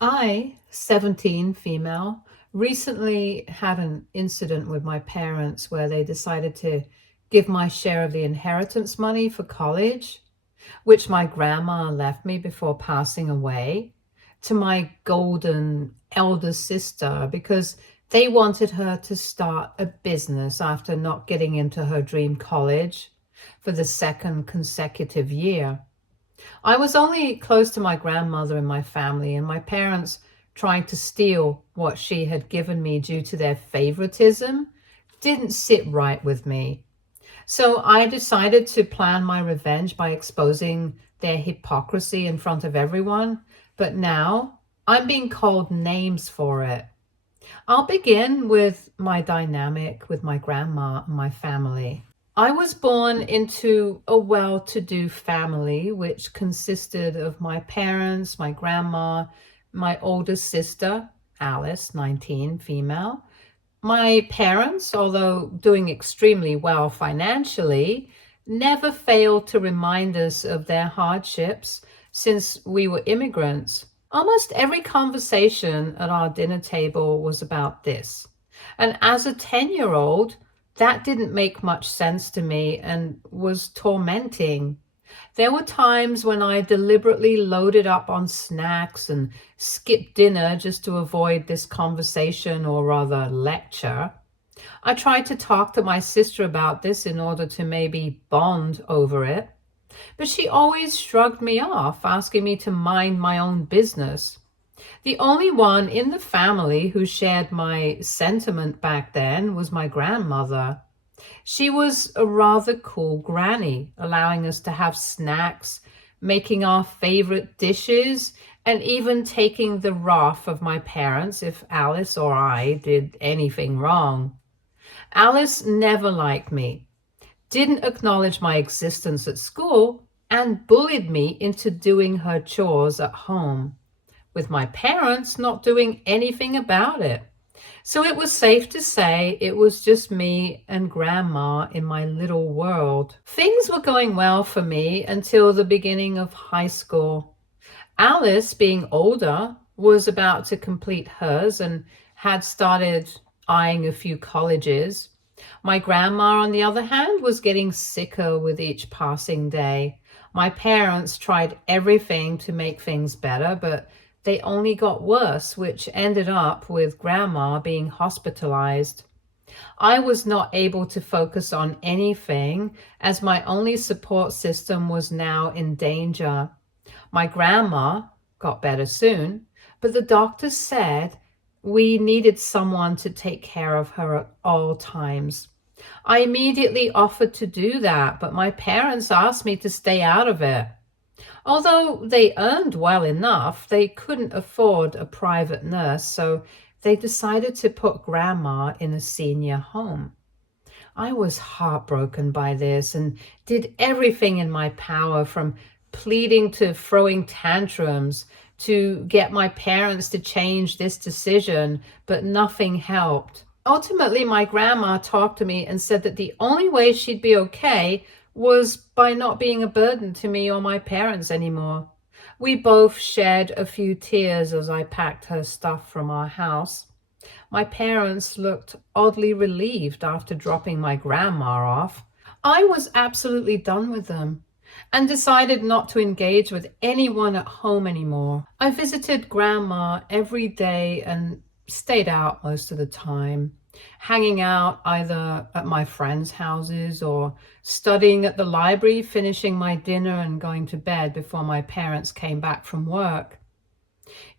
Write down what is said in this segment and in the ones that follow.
I, 17, female, recently had an incident with my parents where they decided to give my share of the inheritance money for college, which my grandma left me before passing away, to my golden elder sister because they wanted her to start a business after not getting into her dream college for the second consecutive year. I was only close to my grandmother in my family, and my parents trying to steal what she had given me due to their favoritism didn't sit right with me. So I decided to plan my revenge by exposing their hypocrisy in front of everyone. But now I'm being called names for it. I'll begin with my dynamic with my grandma and my family. I was born into a well-to-do family, which consisted of my parents, my grandma, my older sister, Alice, 19, female. My parents, although doing extremely well financially, never failed to remind us of their hardships since we were immigrants. Almost every conversation at our dinner table was about this. And as a 10-year-old, that didn't make much sense to me and was tormenting. There were times when I deliberately loaded up on snacks and skipped dinner just to avoid this conversation, or rather lecture. I tried to talk to my sister about this in order to maybe bond over it, but she always shrugged me off, asking me to mind my own business. The only one in the family who shared my sentiment back then was my grandmother. She was a rather cool granny, allowing us to have snacks, making our favorite dishes, and even taking the wrath of my parents if Alice or I did anything wrong. Alice never liked me, didn't acknowledge my existence at school, and bullied me into doing her chores at home, with my parents not doing anything about it. So it was safe to say it was just me and grandma in my little world. Things were going well for me until the beginning of high school. Alice, being older, was about to complete hers and had started eyeing a few colleges. My grandma, on the other hand, was getting sicker with each passing day. My parents tried everything to make things better, but they only got worse, which ended up with grandma being hospitalized. I was not able to focus on anything as my only support system was now in danger. My grandma got better soon, but the doctor said we needed someone to take care of her at all times. I immediately offered to do that, but my parents asked me to stay out of it. Although they earned well enough, they couldn't afford a private nurse, so they decided to put grandma in a senior home. I was heartbroken by this and did everything in my power, from pleading to throwing tantrums, to get my parents to change this decision, but nothing helped. Ultimately, my grandma talked to me and said that the only way she'd be okay was by not being a burden to me or my parents anymore. We both shed a few tears as I packed her stuff from our house. My parents looked oddly relieved after dropping my grandma off. I was absolutely done with them and decided not to engage with anyone at home anymore. I visited grandma every day and stayed out most of the time, hanging out either at my friends' houses or studying at the library, finishing my dinner and going to bed before my parents came back from work.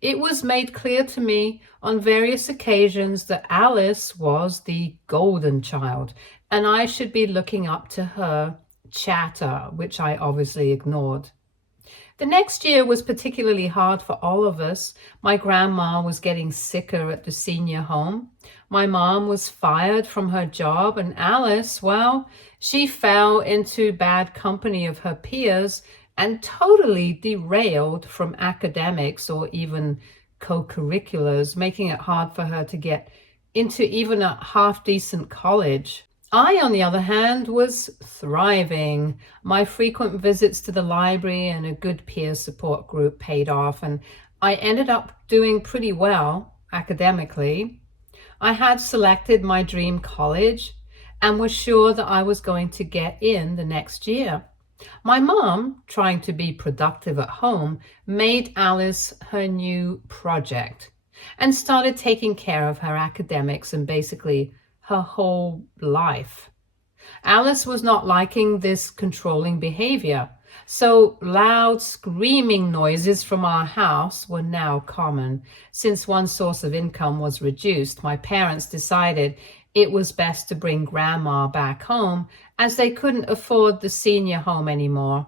It was made clear to me on various occasions that Alice was the golden child, and I should be looking up to her chatter, which I obviously ignored. The next year was particularly hard for all of us. My grandma was getting sicker at the senior home. My mom was fired from her job, and Alice, well, she fell into bad company of her peers and totally derailed from academics or even co-curriculars, making it hard for her to get into even a half-decent college. I, on the other hand, was thriving. My frequent visits to the library and a good peer support group paid off, and I ended up doing pretty well academically. I had selected my dream college and was sure that I was going to get in the next year. My mom, trying to be productive at home, made Alice her new project and started taking care of her academics and basically her whole life. Alice was not liking this controlling behavior, so loud screaming noises from our house were now common. Since one source of income was reduced, my parents decided it was best to bring Grandma back home as they couldn't afford the senior home anymore.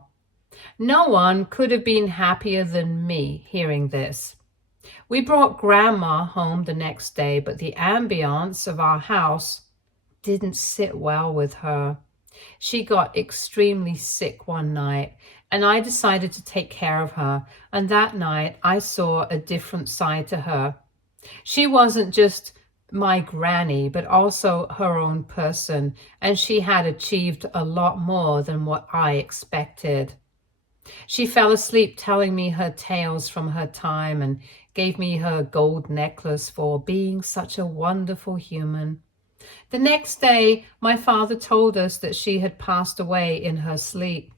No one could have been happier than me hearing this. We brought Grandma home the next day, but the ambiance of our house didn't sit well with her. She got extremely sick one night, and I decided to take care of her. And that night, I saw a different side to her. She wasn't just my granny, but also her own person, and she had achieved a lot more than what I expected. She fell asleep telling me her tales from her time and gave me her gold necklace for being such a wonderful human. The next day, my father told us that she had passed away in her sleep.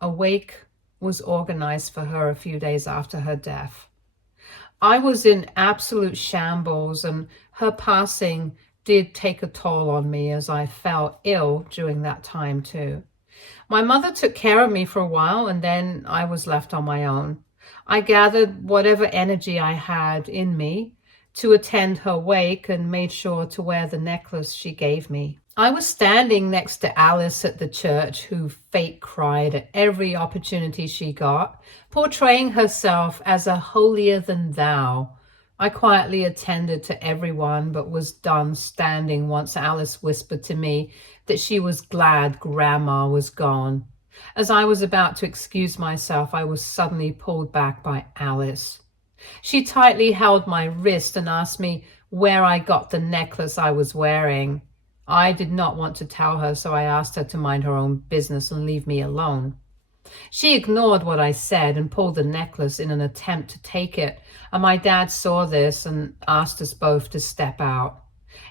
A wake was organized for her a few days after her death. I was in absolute shambles, and her passing did take a toll on me as I fell ill during that time too. My mother took care of me for a while, and then I was left on my own. I gathered whatever energy I had in me to attend her wake and made sure to wear the necklace she gave me. I was standing next to Alice at the church, who fake cried at every opportunity she got, portraying herself as a holier than thou. I quietly attended to everyone, but was done standing once Alice whispered to me that she was glad Grandma was gone. As I was about to excuse myself, I was suddenly pulled back by Alice. She tightly held my wrist and asked me where I got the necklace I was wearing. I did not want to tell her, so I asked her to mind her own business and leave me alone. She ignored what I said and pulled the necklace in an attempt to take it, and my dad saw this and asked us both to step out.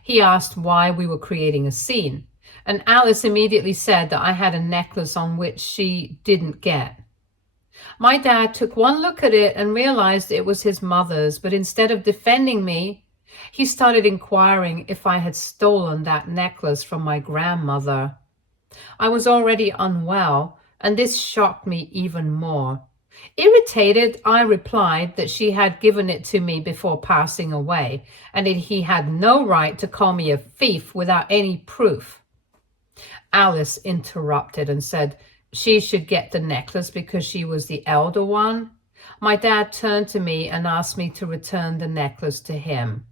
He asked why we were creating a scene, and Alice immediately said that I had a necklace on which she didn't get. My dad took one look at it and realized it was his mother's, but instead of defending me, he started inquiring if I had stolen that necklace from my grandmother. I was already unwell, and this shocked me even more. Irritated, I replied that she had given it to me before passing away, and that he had no right to call me a thief without any proof. Alice interrupted and said she should get the necklace because she was the elder one. My dad turned to me and asked me to return the necklace to him.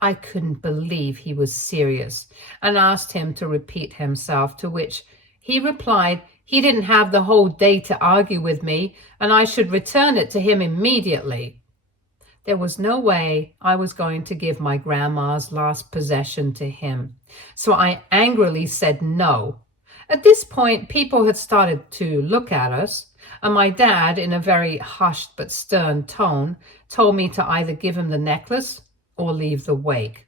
I couldn't believe he was serious and asked him to repeat himself, to which he replied he didn't have the whole day to argue with me and I should return it to him immediately. There was no way I was going to give my grandma's last possession to him, so I angrily said no. At this point, people had started to look at us, and my dad, in a very hushed but stern tone, told me to either give him the necklace or leave the wake.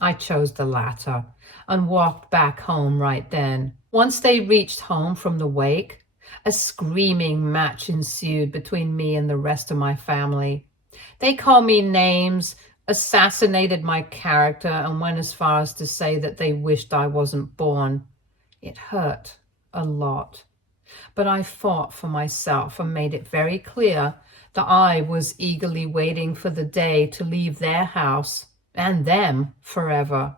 I chose the latter and walked back home right then. Once they reached home from the wake, a screaming match ensued between me and the rest of my family. They called me names, assassinated my character, and went as far as to say that they wished I wasn't born. It hurt a lot, but I fought for myself and made it very clear that I was eagerly waiting for the day to leave their house and them forever.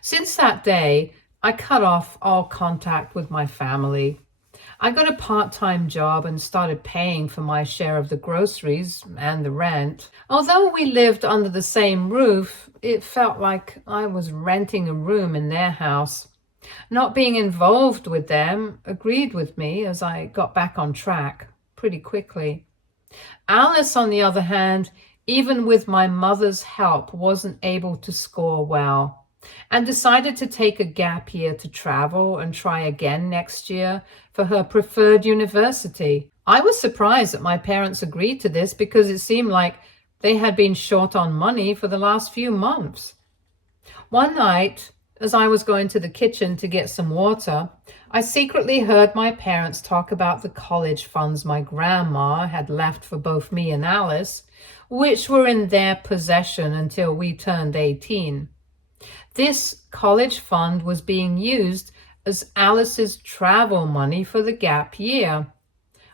Since that day, I cut off all contact with my family. I got a part-time job and started paying for my share of the groceries and the rent. Although we lived under the same roof, it felt like I was renting a room in their house. Not being involved with them agreed with me as I got back on track pretty quickly. Alice, on the other hand, even with my mother's help, wasn't able to score well and decided to take a gap year to travel and try again next year for her preferred university. I was surprised that my parents agreed to this because it seemed like they had been short on money for the last few months. One night, as I was going to the kitchen to get some water, I secretly heard my parents talk about the college funds my grandma had left for both me and Alice, which were in their possession until we turned 18. This college fund was being used as Alice's travel money for the gap year.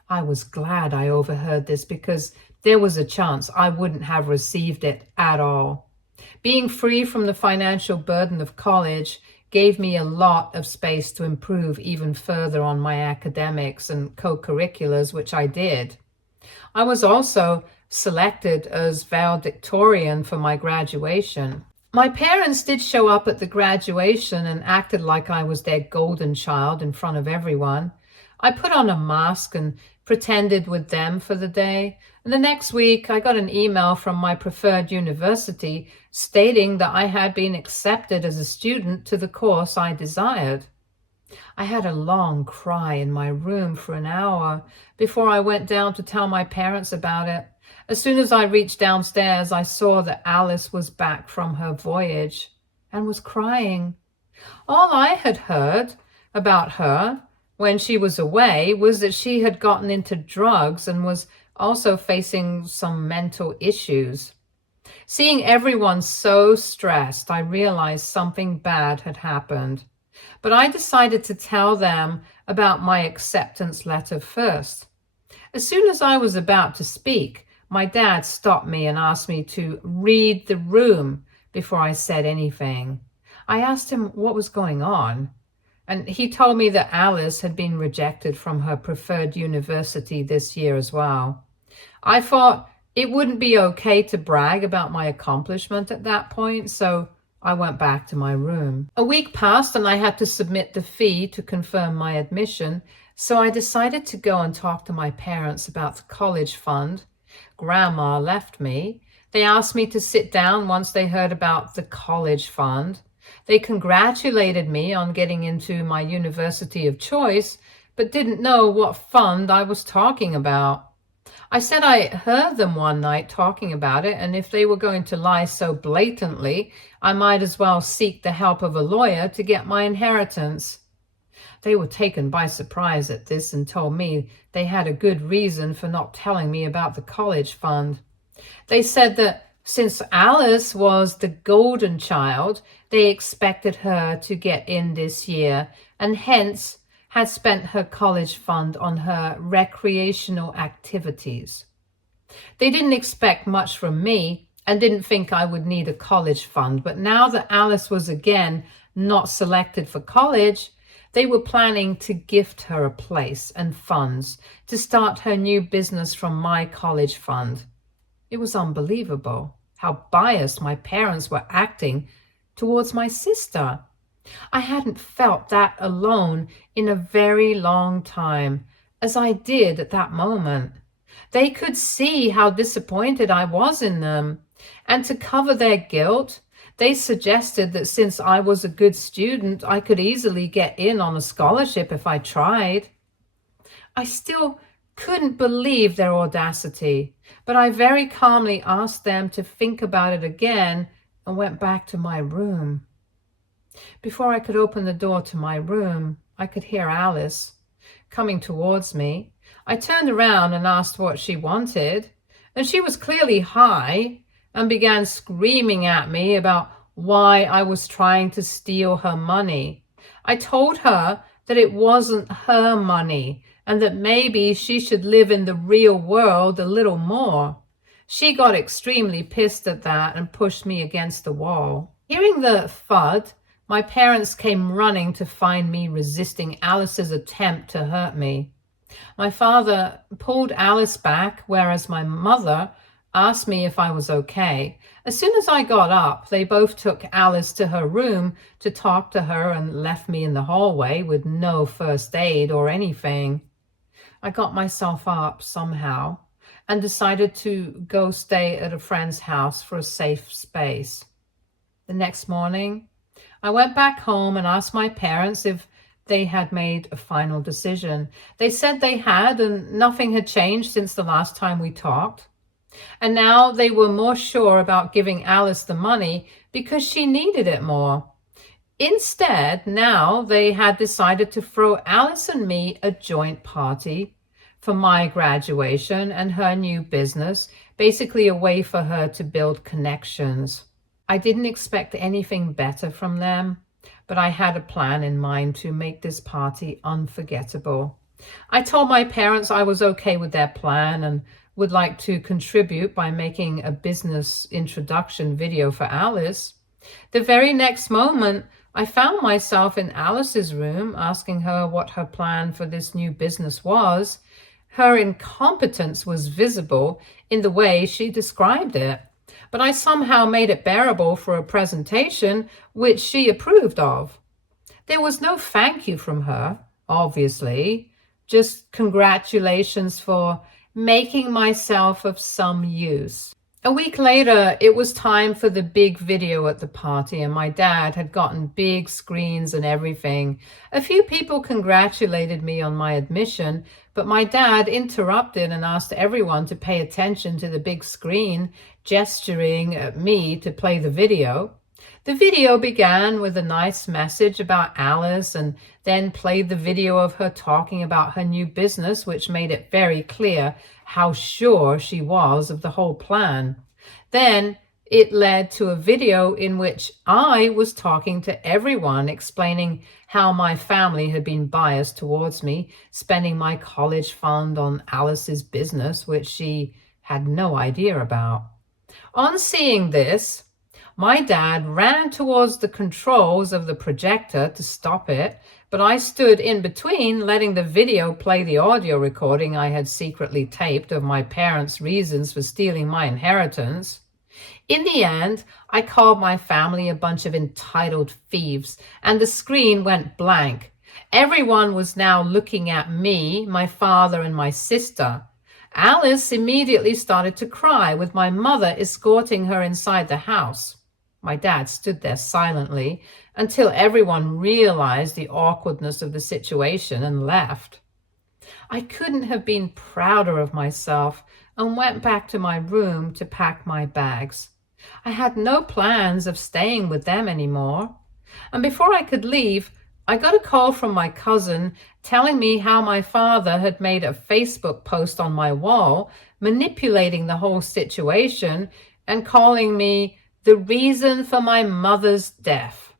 I was glad I overheard this because there was a chance I wouldn't have received it at all. Being free from the financial burden of college gave me a lot of space to improve even further on my academics and co-curriculars, which I did. I was also selected as valedictorian for my graduation. My parents did show up at the graduation and acted like I was their golden child in front of everyone. I put on a mask and pretended with them for the day. And the next week, I got an email from my preferred university stating that I had been accepted as a student to the course I desired. I had a long cry in my room for an hour before I went down to tell my parents about it. As soon as I reached downstairs, I saw that Alice was back from her voyage and was crying. All I had heard about her when she was away was that she had gotten into drugs and was also facing some mental issues. Seeing everyone so stressed, I realized something bad had happened. But I decided to tell them about my acceptance letter first. As soon as I was about to speak, my dad stopped me and asked me to read the room before I said anything. I asked him what was going on, and he told me that Alice had been rejected from her preferred university this year as well. I thought it wouldn't be okay to brag about my accomplishment at that point, so I went back to my room. A week passed and I had to submit the fee to confirm my admission, so I decided to go and talk to my parents about the college fund. Grandma left me. They asked me to sit down once they heard about the college fund. They congratulated me on getting into my university of choice, but didn't know what fund I was talking about. I said I heard them one night talking about it, and if they were going to lie so blatantly, I might as well seek the help of a lawyer to get my inheritance. They were taken by surprise at this and told me they had a good reason for not telling me about the college fund. They said that since Alice was the golden child, they expected her to get in this year and hence had spent her college fund on her recreational activities. They didn't expect much from me and didn't think I would need a college fund, but now that Alice was again not selected for college, they were planning to gift her a place and funds to start her new business from my college fund. It was unbelievable how biased my parents were acting towards my sister. I hadn't felt that alone in a very long time, as I did at that moment. They could see how disappointed I was in them, and to cover their guilt, they suggested that since I was a good student, I could easily get in on a scholarship if I tried. I still couldn't believe their audacity, but I very calmly asked them to think about it again and went back to my room. Before I could open the door to my room, I could hear Alice coming towards me. I turned around and asked what she wanted, and she was clearly high and began screaming at me about why I was trying to steal her money. I told her that it wasn't her money and that maybe she should live in the real world a little more. She got extremely pissed at that and pushed me against the wall. Hearing the thud, my parents came running to find me resisting Alice's attempt to hurt me. My father pulled Alice back, whereas my mother asked me if I was okay. As soon as I got up, they both took Alice to her room to talk to her and left me in the hallway with no first aid or anything. I got myself up somehow and decided to go stay at a friend's house for a safe space. The next morning, I went back home and asked my parents if they had made a final decision. They said they had, and nothing had changed since the last time we talked. And now they were more sure about giving Alice the money because she needed it more. Instead, now they had decided to throw Alice and me a joint party for my graduation and her new business, basically a way for her to build connections. I didn't expect anything better from them, but I had a plan in mind to make this party unforgettable. I told my parents I was okay with their plan and would like to contribute by making a business introduction video for Alice. The very next moment, I found myself in Alice's room asking her what her plan for this new business was. Her incompetence was visible in the way she described it, but I somehow made it bearable for a presentation which she approved of. There was no thank you from her, obviously, just congratulations for making myself of some use. A week later, it was time for the big video at the party, and my dad had gotten big screens and everything. A few people congratulated me on my admission, but my dad interrupted and asked everyone to pay attention to the big screen, gesturing at me to play the video. The video began with a nice message about Alice and then played the video of her talking about her new business, which made it very clear how sure she was of the whole plan. Then it led to a video in which I was talking to everyone, explaining how my family had been biased towards me, spending my college fund on Alice's business, which she had no idea about. On seeing this, my dad ran towards the controls of the projector to stop it, but I stood in between, letting the video play the audio recording I had secretly taped of my parents' reasons for stealing my inheritance. In the end, I called my family a bunch of entitled thieves, and the screen went blank. Everyone was now looking at me, my father, and my sister. Alice immediately started to cry, with my mother escorting her inside the house. My dad stood there silently until everyone realized the awkwardness of the situation and left. I couldn't have been prouder of myself and went back to my room to pack my bags. I had no plans of staying with them anymore. And before I could leave, I got a call from my cousin telling me how my father had made a Facebook post on my wall, manipulating the whole situation and calling me the reason for my mother's death.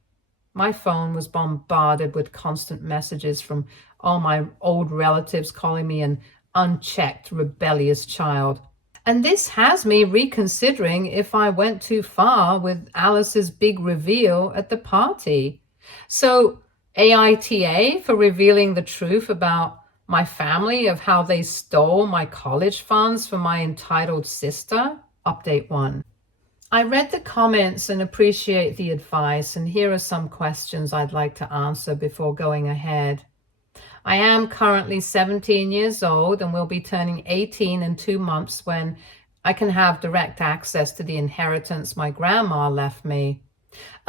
My phone was bombarded with constant messages from all my old relatives calling me an unchecked, rebellious child. And this has me reconsidering if I went too far with Alice's big reveal at the party. So, AITA for revealing the truth about my family, of how they stole my college funds from my entitled sister. Update 1. I read the comments and appreciate the advice, and here are some questions I'd like to answer before going ahead. I am currently 17 years old and will be turning 18 in 2 months when I can have direct access to the inheritance my grandma left me.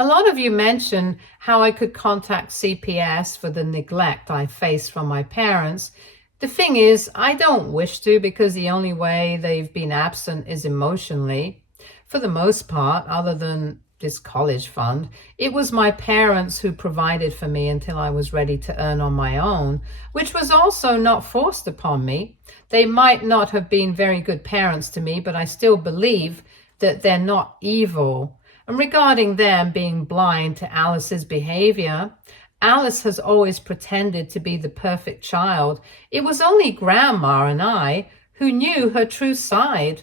A lot of you mentioned how I could contact CPS for the neglect I face from my parents. The thing is, I don't wish to, because the only way they've been absent is emotionally. For the most part, other than this college fund, it was my parents who provided for me until I was ready to earn on my own, which was also not forced upon me. They might not have been very good parents to me, but I still believe that they're not evil. And regarding them being blind to Alice's behavior, Alice has always pretended to be the perfect child. It was only Grandma and I who knew her true side.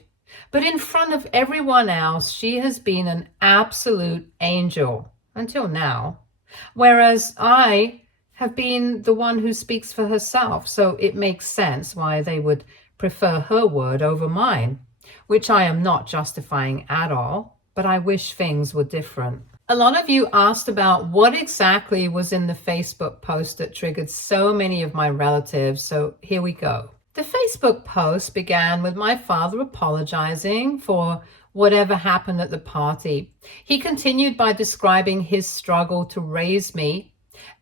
But in front of everyone else, she has been an absolute angel until now. Whereas I have been the one who speaks for herself, so it makes sense why they would prefer her word over mine, which I am not justifying at all, but I wish things were different. A lot of you asked about what exactly was in the Facebook post that triggered so many of my relatives, so here we go. The Facebook post began with my father apologizing for whatever happened at the party. He continued by describing his struggle to raise me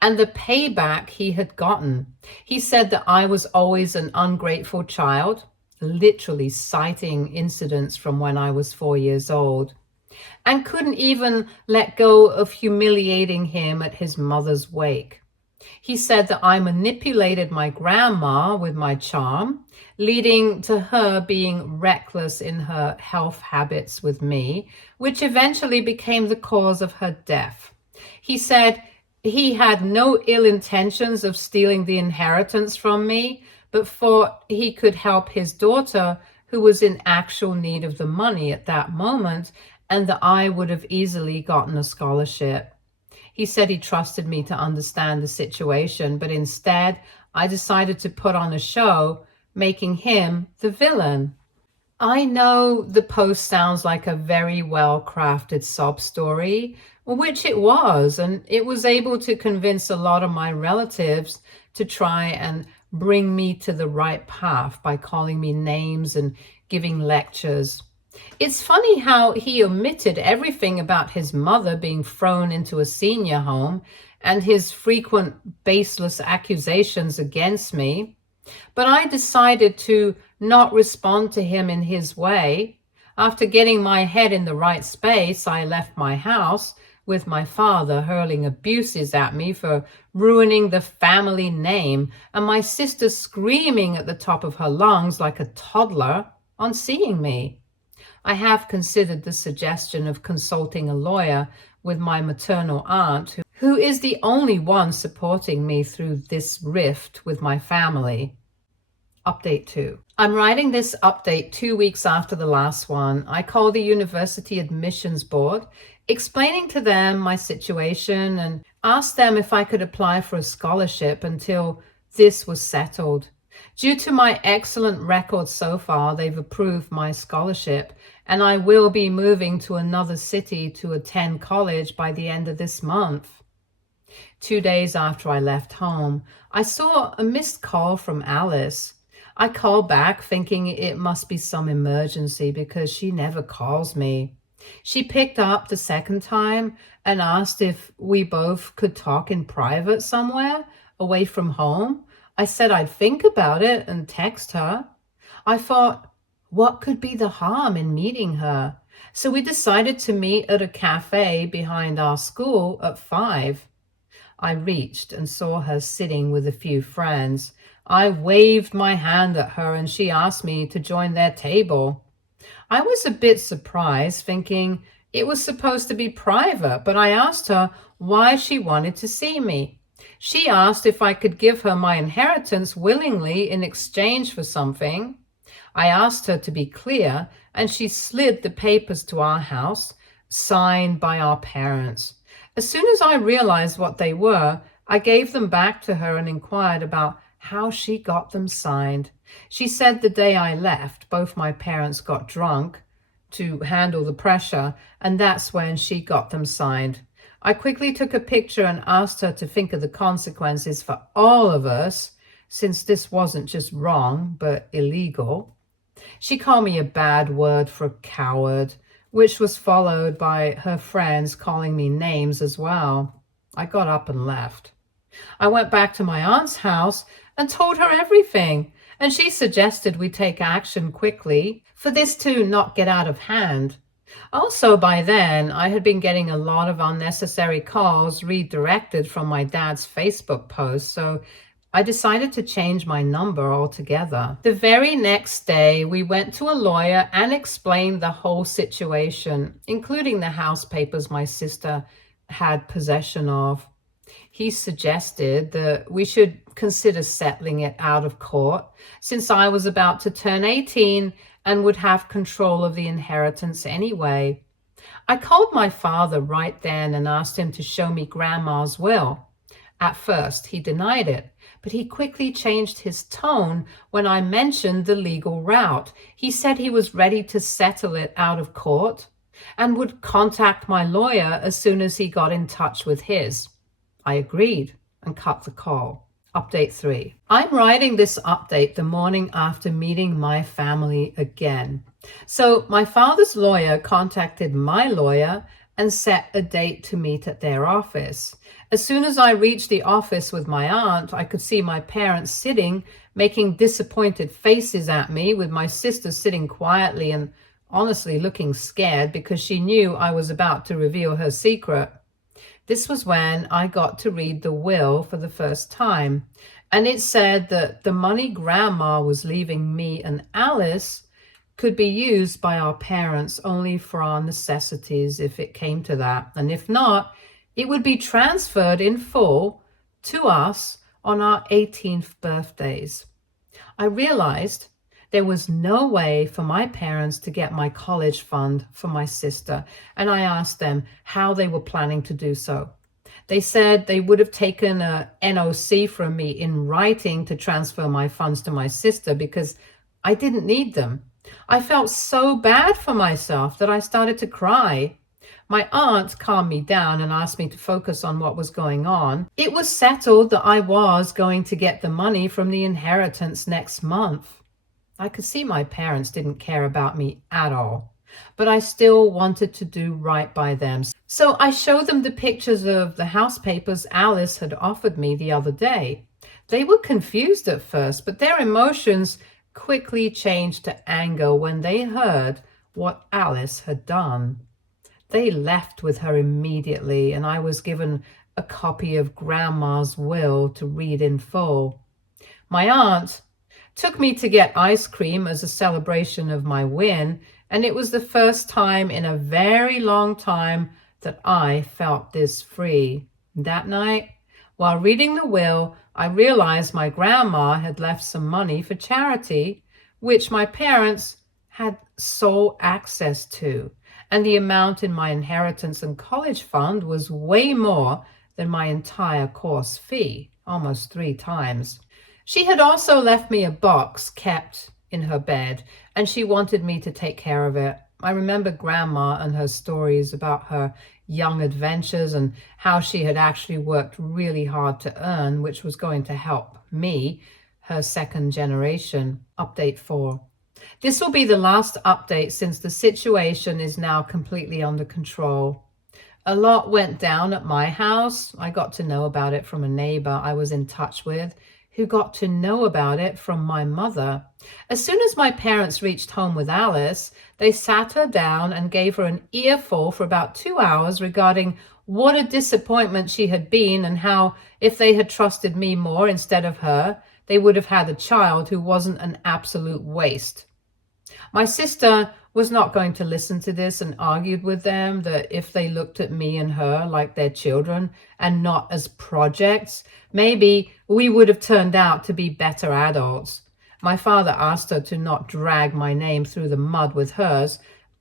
and the payback he had gotten. He said that I was always an ungrateful child, literally citing incidents from when I was 4 years old, and couldn't even let go of humiliating him at his mother's wake. He said that I manipulated my grandma with my charm, leading to her being reckless in her health habits with me, which eventually became the cause of her death. He said he had no ill intentions of stealing the inheritance from me, but thought he could help his daughter, who was in actual need of the money at that moment, and that I would have easily gotten a scholarship. He said he trusted me to understand the situation, but instead I decided to put on a show, making him the villain. I know the post sounds like a very well-crafted sob story, which it was, and it was able to convince a lot of my relatives to try and bring me to the right path by calling me names and giving lectures. It's funny how he omitted everything about his mother being thrown into a senior home and his frequent baseless accusations against me. But I decided to not respond to him in his way. After getting my head in the right space, I left my house with my father hurling abuses at me for ruining the family name, and my sister screaming at the top of her lungs like a toddler on seeing me. I have considered the suggestion of consulting a lawyer with my maternal aunt, who is the only one supporting me through this rift with my family. Update 2. I'm writing this update 2 weeks after the last one. I called the University Admissions Board, explaining to them my situation and asked them if I could apply for a scholarship until this was settled. Due to my excellent record so far, they've approved my scholarship, and I will be moving to another city to attend college by the end of this month. 2 days after I left home, I saw a missed call from Alice. I called back thinking it must be some emergency because she never calls me. She picked up the second time and asked if we both could talk in private somewhere away from home. I said I'd think about it and text her. I thought, what could be the harm in meeting her? So we decided to meet at a cafe behind our school at 5. I reached and saw her sitting with a few friends. I waved my hand at her and she asked me to join their table. I was a bit surprised, thinking it was supposed to be private, but I asked her why she wanted to see me. She asked if I could give her my inheritance willingly in exchange for something. I asked her to be clear, and she slid the papers to our house, signed by our parents. As soon as I realized what they were, I gave them back to her and inquired about how she got them signed. She said the day I left, both my parents got drunk to handle the pressure, and that's when she got them signed. I quickly took a picture and asked her to think of the consequences for all of us, since this wasn't just wrong, but illegal. She called me a bad word for coward, which was followed by her friends calling me names as well. I got up and left. I went back to my aunt's house and told her everything, and she suggested we take action quickly for this to not get out of hand. Also, by then, I had been getting a lot of unnecessary calls redirected from my dad's Facebook posts, so I decided to change my number altogether. The very next day, we went to a lawyer and explained the whole situation, including the house papers my sister had possession of. He suggested that we should consider settling it out of court, since I was about to turn 18 and would have control of the inheritance anyway. I called my father right then and asked him to show me Grandma's will. At first, he denied it, but he quickly changed his tone when I mentioned the legal route. He said he was ready to settle it out of court and would contact my lawyer as soon as he got in touch with his. I agreed and cut the call. Update 3. I'm writing this update the morning after meeting my family again. So my father's lawyer contacted my lawyer and set a date to meet at their office. As soon as I reached the office with my aunt, I could see my parents sitting, making disappointed faces at me, with my sister sitting quietly and honestly looking scared because she knew I was about to reveal her secret. This was when I got to read the will for the first time, and it said that the money Grandma was leaving me and Alice could be used by our parents only for our necessities if it came to that, and if not, it would be transferred in full to us on our 18th birthdays. I realized there was no way for my parents to get my college fund for my sister, and I asked them how they were planning to do so. They said they would have taken a NOC from me in writing to transfer my funds to my sister because I didn't need them. I felt so bad for myself that I started to cry. My aunt calmed me down and asked me to focus on what was going on. It was settled that I was going to get the money from the inheritance next month. I could see my parents didn't care about me at all, but I still wanted to do right by them. So I showed them the pictures of the house papers Alice had offered me the other day. They were confused at first, but their emotions quickly changed to anger when they heard what Alice had done. They left with her immediately, and I was given a copy of Grandma's will to read in full. My aunt took me to get ice cream as a celebration of my win, and it was the first time in a very long time that I felt this free. That night, while reading the will, I realized my grandma had left some money for charity, which my parents had sole access to, and the amount in my inheritance and college fund was way more than my entire course fee, almost 3 times. She had also left me a box kept in her bed, and she wanted me to take care of it. I remember Grandma and her stories about her young adventures and how she had actually worked really hard to earn, which was going to help me, her second generation. Update 4. This will be the last update since the situation is now completely under control. A lot went down at my house. I got to know about it from a neighbor I was in touch with, who got to know about it from my mother. As soon as my parents reached home with Alice, they sat her down and gave her an earful for about 2 hours regarding what a disappointment she had been and how, if they had trusted me more instead of her, they would have had a child who wasn't an absolute waste. My sister was not going to listen to this and argued with them that if they looked at me and her like their children and not as projects, maybe we would have turned out to be better adults. My father asked her to not drag my name through the mud with hers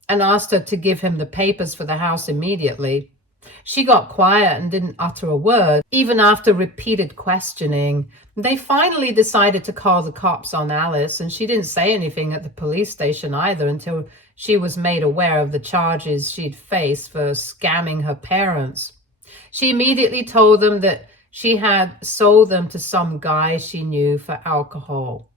and asked her to give him the papers for the house immediately. She got quiet and didn't utter a word, even after repeated questioning. They finally decided to call the cops on Alice, and she didn't say anything at the police station either until she was made aware of the charges she'd face for scamming her parents. She immediately told them that she had sold them to some guy she knew for alcohol.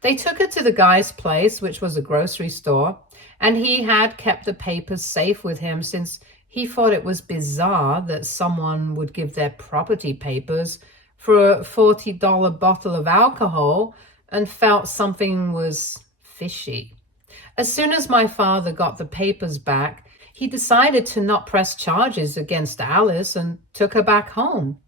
They took her to the guy's place, which was a grocery store, and he had kept the papers safe with him since he thought it was bizarre that someone would give their property papers for a $40 bottle of alcohol and felt something was fishy. As soon as my father got the papers back, he decided to not press charges against Alice and took her back home.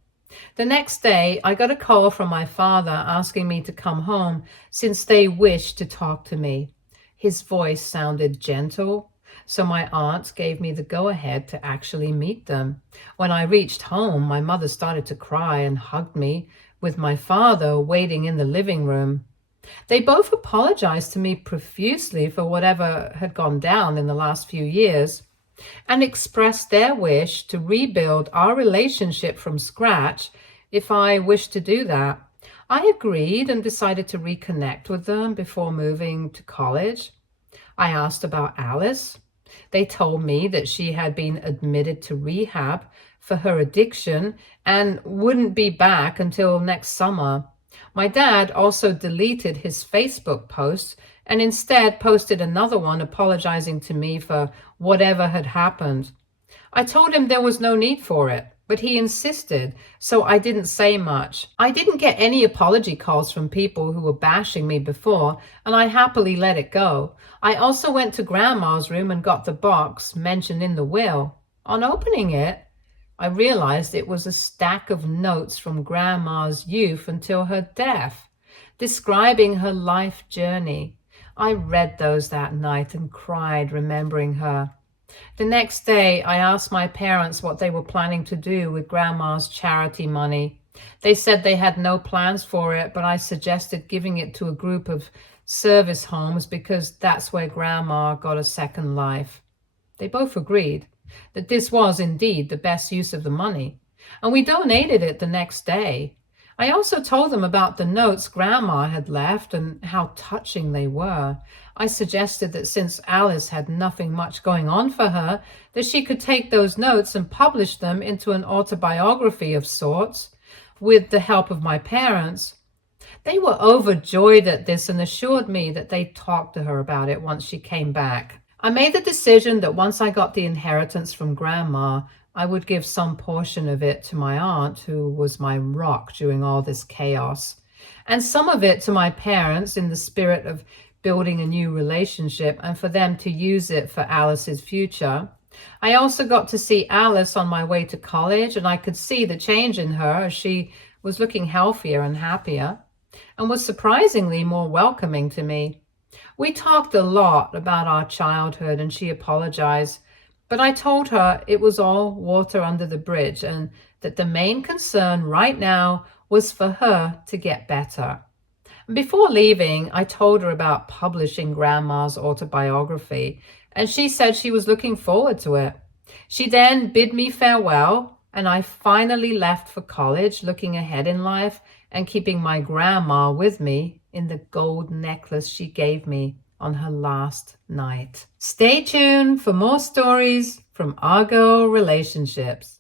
The next day, I got a call from my father asking me to come home since they wished to talk to me. His voice sounded gentle, so my aunt gave me the go-ahead to actually meet them. When I reached home, my mother started to cry and hugged me, with my father waiting in the living room. They both apologized to me profusely for whatever had gone down in the last few years and expressed their wish to rebuild our relationship from scratch if I wished to do that. I agreed and decided to reconnect with them before moving to college. I asked about Alice. They told me that she had been admitted to rehab for her addiction and wouldn't be back until next summer. My dad also deleted his Facebook post and instead posted another one apologizing to me for whatever had happened. I told him there was no need for it, but he insisted, so I didn't say much. I didn't get any apology calls from people who were bashing me before, and I happily let it go. I also went to Grandma's room and got the box mentioned in the will. On opening it, I realized it was a stack of notes from Grandma's youth until her death, describing her life journey. I read those that night and cried, remembering her. The next day, I asked my parents what they were planning to do with Grandma's charity money. They said they had no plans for it, but I suggested giving it to a group of service homes because that's where Grandma got a second life. They both agreed that this was indeed the best use of the money, and we donated it the next day. I also told them about the notes Grandma had left and how touching they were. I suggested that since Alice had nothing much going on for her, that she could take those notes and publish them into an autobiography of sorts with the help of my parents. They were overjoyed at this and assured me that they'd talk to her about it once she came back. I made the decision that once I got the inheritance from Grandma, I would give some portion of it to my aunt, who was my rock during all this chaos, and some of it to my parents in the spirit of building a new relationship and for them to use it for Alice's future. I also got to see Alice on my way to college, and I could see the change in her as she was looking healthier and happier and was surprisingly more welcoming to me. We talked a lot about our childhood and she apologized, but I told her it was all water under the bridge and that the main concern right now was for her to get better. Before leaving, I told her about publishing Grandma's autobiography, and she said she was looking forward to it. She then bid me farewell, and I finally left for college, looking ahead in life and keeping my grandma with me in the gold necklace she gave me on her last night. Stay tuned for more stories from our girl relationships.